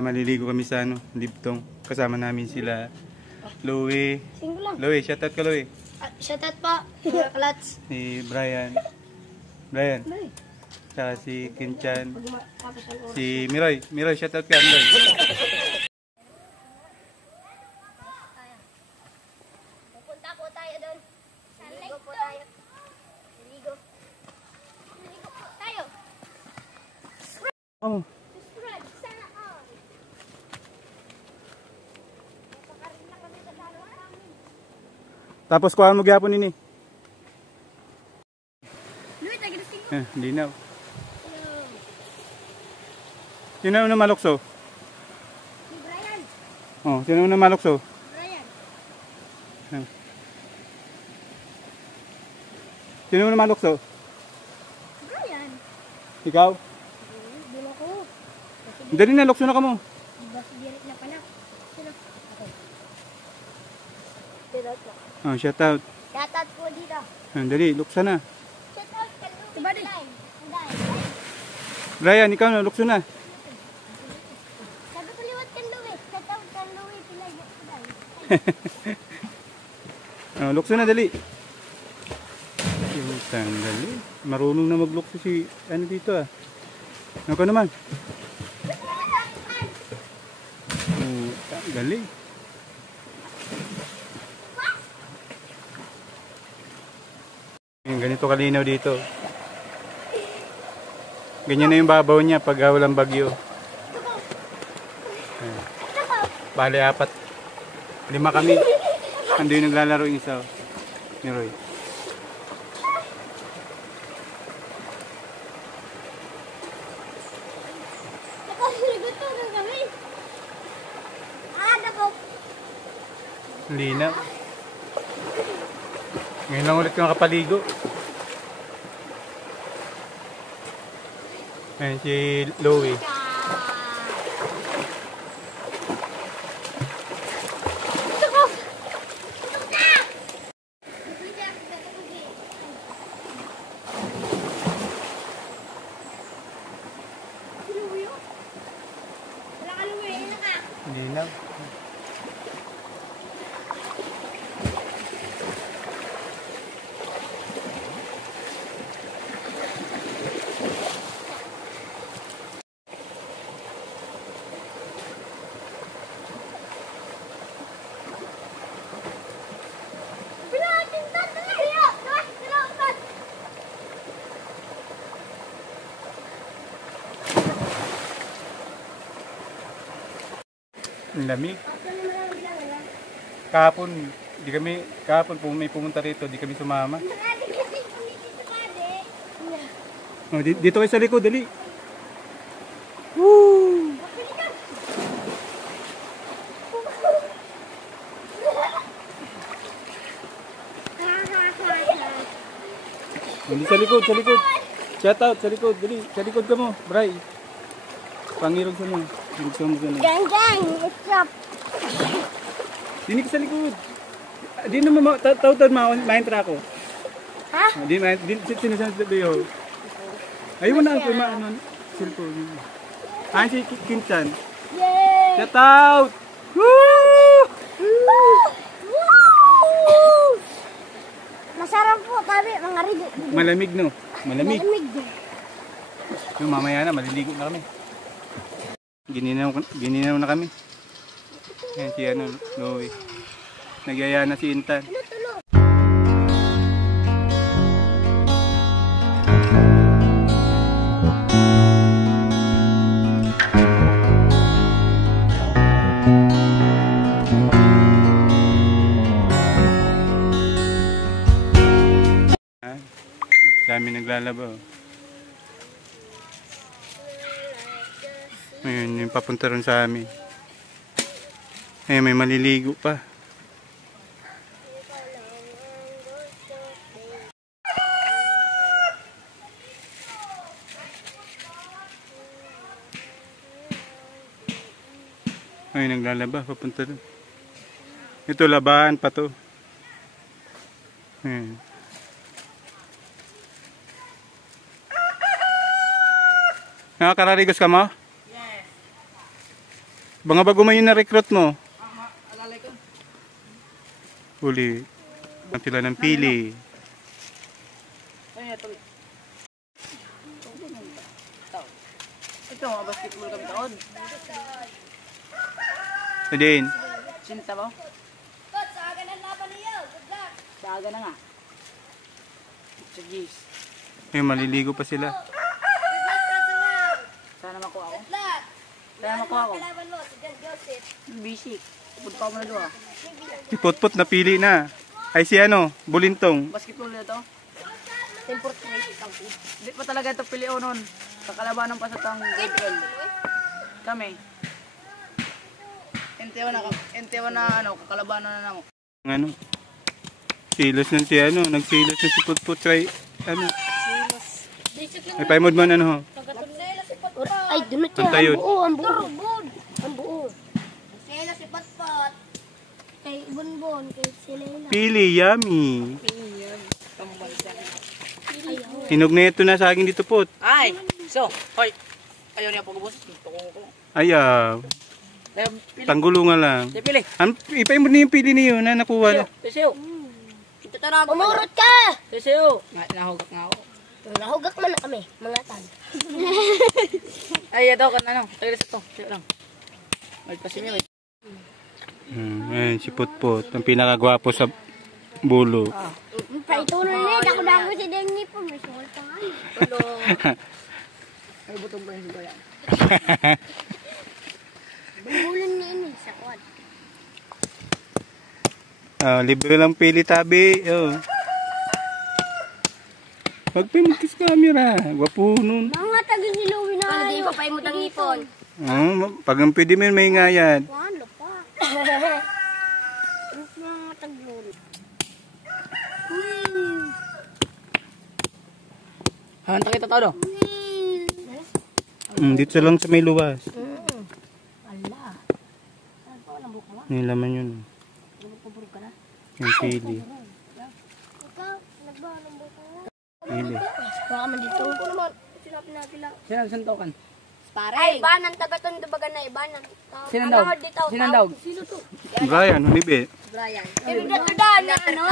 maliligo kami sa Libtong. Kasama namin sila Louie. Louie, shoutout ka Louie. Shoutout pa, mga klats. Si Brian. Tsaka si Kinchan. Si Miroy. Miroy, shoutout ka Miroy. Pupunta po tayo doon. Ligo po tayo. Ligo. Ligo po tayo. Oh. Tapos kuha mo gyapon ini. Linaw. Sino na malukso? Si Brian. Oh, sino na malukso? Brian. Sino na malukso? Brian. Ikaw? Dilo ko. Dali na, lukso na ka mo. Basta direct na pala. Sino? Okay. Shoutout po. Oh, shoutout. Shoutout po dito. Dali, lukso na. Shoutout ka Louie. Brian, ikaw na, lukso na. Sabi ko liwat ka Louie. Shoutout ka Louie. Pilay. Oh, lukso na, dali. Dali. Marunong na maglukso si dito ah. Ako naman. Oh, dali. Ganito kalinaw dito. Ganyan na yung babaw niya pag walang bagyo. Bale, 4. 5 kami. Ando yung naglalaro yung isa. Ni Roy. Linaw. Ngayon lang ulit ko nakapaligo. Ayan si Louie. Linaw. Ang lamig. Kahapon may pumunta rito, di kami sumama. Oh, dito kayo sa likod, dali. Woo! Hindi sa likod. Shout out sa likod, dali. Sa likod ka mo, Bray. Pangirog sa mo. Gang, it's up. Dini ka sa likod. Di naman tawtad ma-entra ako. Ha? Di sinasabi sa iyo. Ayaw mo na ako cellphone. Si Kinchan. Yay! Shout out! Woo! Masarap po tabi, mga rigo. Malamig no? Malamig. din. Yung mamaya na, maliligo na kami. Gininaw na kami. Ayan si Louie. Nagyaya na si Intan. Dami naglalaba. Ayun, yung papunta rin sa amin. Ayun, may maliligo pa. Ayun, naglalaba, papunta rin. Ito, labahan pa to. Ayun. Nakakararigos ka mo? Yes. Mga bago man yung na-recruit mo. Alalay ko. Huli. Ang tila ng pili. Ayun, ito. Ito, mga basketball kami taon. Ito din. Sinta mo? Coach, sa akin ang laban niyo. Good luck. Sa aga na nga. Sa G's. Ay, maliligo pa sila. Good luck, Francis. Sana makuha ako. Good luck. Sana makuha ako. Kalaban mo, si John Joseph. Basic. Punta ko muna doon. Si Potpot napili na. Ay si ano, Bulintong. Basketball na ito. Tempor 3. Hindi pa talaga ito pilio noon. Kakalabanan pa sa tang grade 12. Kami. NT1 na ano, kakalabanan na namo. Ano? Silos ng si ano, nagsilos na si Potpot kay ano. Ay paimod man ano ho. Ay, dunot Ang tayo. Ang buo. Ang buo. Sila si Patpat. Kay Bonbon, kay Selena. Pili, yummy. Hinog na ito na sa akin dito Pot. Ay! So, hoy! Ayaw niya pag-ubos. Ayaw. Tanggulungan lang. Sige, pili. Ipaimod na yung pili niyo na nakuha na. Tisiyo. Ito tara. Umurot ka! Tisiyo. Nahugak nga ako. Nahugak man na kami, mga tan. Ay, ito ka na lang. Tayo ito. Sige lang. May pasimil. Ayan si Potpot, ang pinakagwapo sa bulo. Ito na rin, ako si Denny po. May suwal pa nga. Tulo. Ay, butong pa yung sigayan. Bumulan na yun sa kwad. Libre lang pili tabi. Oh. Pagpimukis camera, gwapo nun. Mga taga si Louie na. Hindi pa pa mo tang ipon. Pag ang pwede mo may ngayad. Ano pa? Mga taglon. Hanta kita tao do. Dito lang sa may luwas. Ala. Ano pa walang buka? Yung laman yun. Paburo ka na. Yung pili. Ikaw, nagba ng buka nga. Pili. Baka man dito. Ano naman? Sinabi natin lang. Sino santokan? Pare. Ay, banan taga-ton dabagan na ibanan. Sino daw? Sino daw? Sino to? Brian, hunibi. Brian. Ibig to da na ano?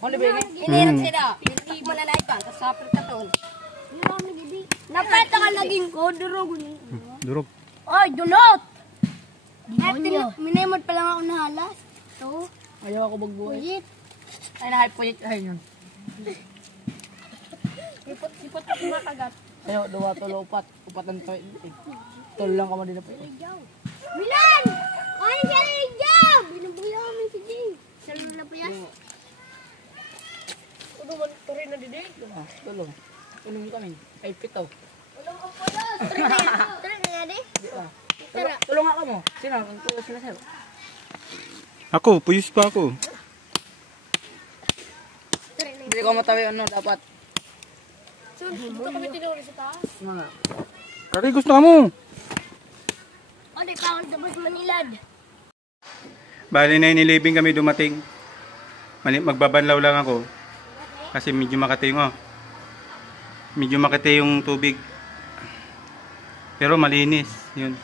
Ano ba yun? Inirap sila. Hindi mo na naipan. Tapos sa Afrika-ton. Napeta ka naging ko. Durog. Durog. Ay, dunot! Demonyo. Minimod pa lang ako nahalas. Ito. Ayaw ako magbuhay. Puyit. Ay, nahay puyit. Ay, yun. Sipot ka kumakagat. Ayaw, duwa, tulo, upat. Upatan to. Tulo lang ka mo din na puyit. Milan! Ay, siya rin dyan! Binubuyaw kami si Jing. Siya rin na puyas. Ano man ito rin na didig? Tulo. Tulong kami. Ay, pito. Walang ang puyas. Tara na nga di. Tulong ako mo. Sino? Ang tulo sila sa'yo. Ako, puyos pa ako. Hindi ko matawi ano, dapat. So, dito kami tinuri sa taas. Mga. Karigos na mo. Ano, ipawag dabas Manilad. Bali na inilibing kami dumating. Magbabanlaw lang ako. Kasi medyo makati yung medyo makati yung tubig. Pero malinis. Yun.